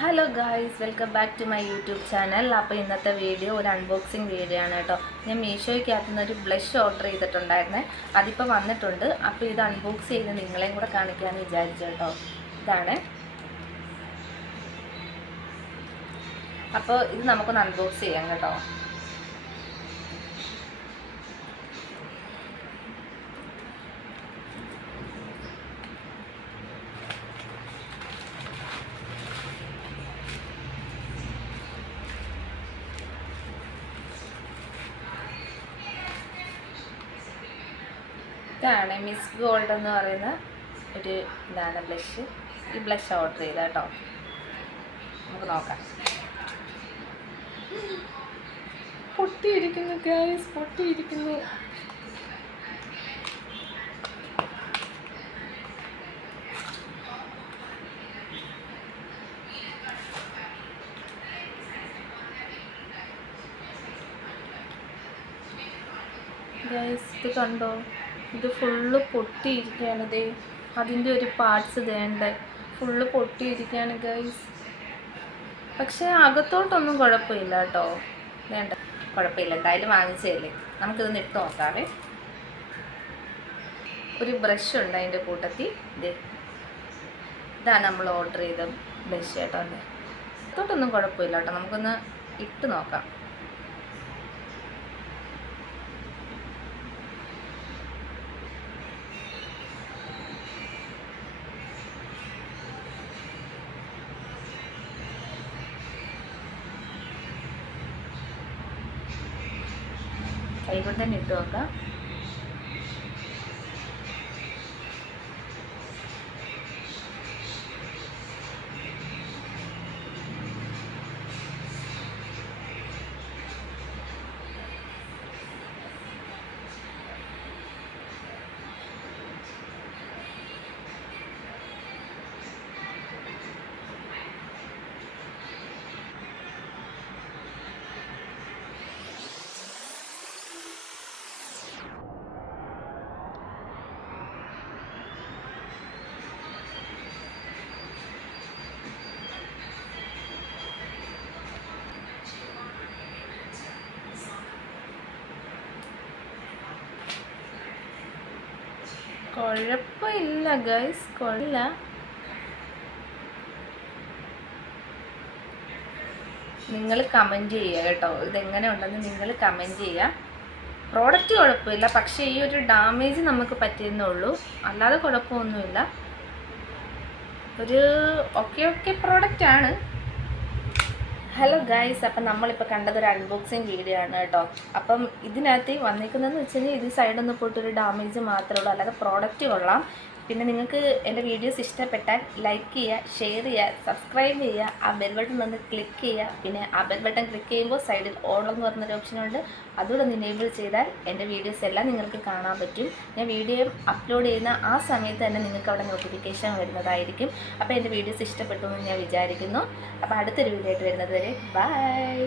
Hello guys, welcome back to my YouTube channel. അപ്പോൾ ഇന്നത്തെ video ഒരു അൺബോക്സിങ് വീഡിയോ ആണ് കേട്ടോ. ഞാൻ മീഷോയ്ക്കകത്തുനിന്ന് ഒരു ബ്ലഷ് ഓർഡർ ചെയ്തിട്ടുണ്ടായിരുന്നേ, അതിപ്പോൾ വന്നിട്ടുണ്ട്. അപ്പോൾ ഇത് അൺബോക്സ് ചെയ്ത് നിങ്ങളെയും കൂടെ കാണിക്കാമെന്ന് വിചാരിച്ചു കേട്ടോ. ഇതാണ്. അപ്പോൾ ഇത് നമുക്കൊന്ന് അൺബോക്സ് ചെയ്യാം കേട്ടോ. ഇതാണ് മിസ് ഗോൾഡ് എന്ന് പറയുന്ന ഒരു ഇതാണ് ബ്ലഷ്. ഈ ബ്ലഷ് ഓർഡർ ചെയ്ത കേട്ടോ. നമുക്ക് നോക്കാം. പൊട്ടിയിരിക്കുന്നു ഗൈസ്, പൊട്ടിയിരിക്കുന്നു. ഗൈസ് ഇത് കണ്ടോ, ഇത് ഫുള്ള് പൊട്ടിയിരിക്കുകയാണ്. ദേ അതിൻ്റെ ഒരു പാർട്സ് വേണ്ട ഫുള്ള് പൊട്ടിയിരിക്കുകയാണ് ഗൈസ്. പക്ഷേ അകത്തോട്ടൊന്നും കുഴപ്പമില്ല കേട്ടോ. വേണ്ട, കുഴപ്പമില്ല, എന്തായാലും വാങ്ങിച്ചതല്ലേ. നമുക്കിതൊന്ന് ഇട്ട് നോക്കാവേ. ഒരു ബ്രഷ് ഉണ്ട് അതിൻ്റെ കൂട്ടത്തിൽ. ഇതാണ് നമ്മൾ ഓർഡർ ചെയ്ത ബ്രഷ് കേട്ടോ. അകത്തോട്ടൊന്നും കുഴപ്പമില്ല കേട്ടോ. നമുക്കൊന്ന് ഇട്ട് നോക്കാം. കൈകൊണ്ട് തന്നെ ഇട്ട് നോക്കാം. കുഴപ്പമില്ല ഗൈസ്, കുഴപ്പമില്ല. നിങ്ങൾ കമൻറ്റ് ചെയ്യുക കേട്ടോ, ഇതെങ്ങനെ ഉണ്ടെന്ന് നിങ്ങൾ കമൻറ്റ് ചെയ്യുക. പ്രോഡക്റ്റ് കുഴപ്പമില്ല, പക്ഷേ ഈ ഒരു ഡാമേജ് നമുക്ക് പറ്റിയെന്നുള്ളൂ, അല്ലാതെ കുഴപ്പമൊന്നുമില്ല. ഒരു ഓക്കെ പ്രോഡക്റ്റാണ്. ഹലോ ഗൈസ്, അപ്പം നമ്മളിപ്പോൾ കണ്ടതൊരു അൺബോക്സിങ് വീഡിയോ ആണ് കേട്ടോ. അപ്പം ഇതിനകത്ത് വന്നിരിക്കുന്നതെന്ന് വെച്ച് കഴിഞ്ഞാൽ ഇത് സൈഡൊന്ന് പോയിട്ടൊരു ഡാമേജ് മാത്രമേ ഉള്ളൂ, അല്ലാതെ പ്രോഡക്റ്റ് കൊള്ളാം. പിന്നെ നിങ്ങൾക്ക് എൻ്റെ വീഡിയോസ് ഇഷ്ടപ്പെട്ടാൽ ലൈക്ക് ചെയ്യുക, ഷെയർ ചെയ്യുക, സബ്സ്ക്രൈബ് ചെയ്യുക, ആ ബെൽ ബട്ടൺ ഒന്ന് ക്ലിക്ക് ചെയ്യുക. പിന്നെ ആ ബെൽ ബട്ടൺ ക്ലിക്ക് ചെയ്യുമ്പോൾ സൈഡിൽ ഓൾ എന്ന് പറഞ്ഞൊരു ഓപ്ഷനുണ്ട്, അതുകൂടെ ഒന്ന് എനേബിൾ ചെയ്താൽ എൻ്റെ വീഡിയോസ് എല്ലാം നിങ്ങൾക്ക് കാണാൻ പറ്റും. ഞാൻ വീഡിയോ അപ്ലോഡ് ചെയ്യുന്ന ആ സമയത്ത് തന്നെ നിങ്ങൾക്ക് അവിടെ നോട്ടിഫിക്കേഷൻ വരുന്നതായിരിക്കും. അപ്പോൾ എൻ്റെ വീഡിയോസ് ഇഷ്ടപ്പെട്ടു എന്ന് ഞാൻ വിചാരിക്കുന്നു. അപ്പോൾ അടുത്തൊരു വീഡിയോ ആയിട്ട് വരുന്നത് വരെ ബൈ.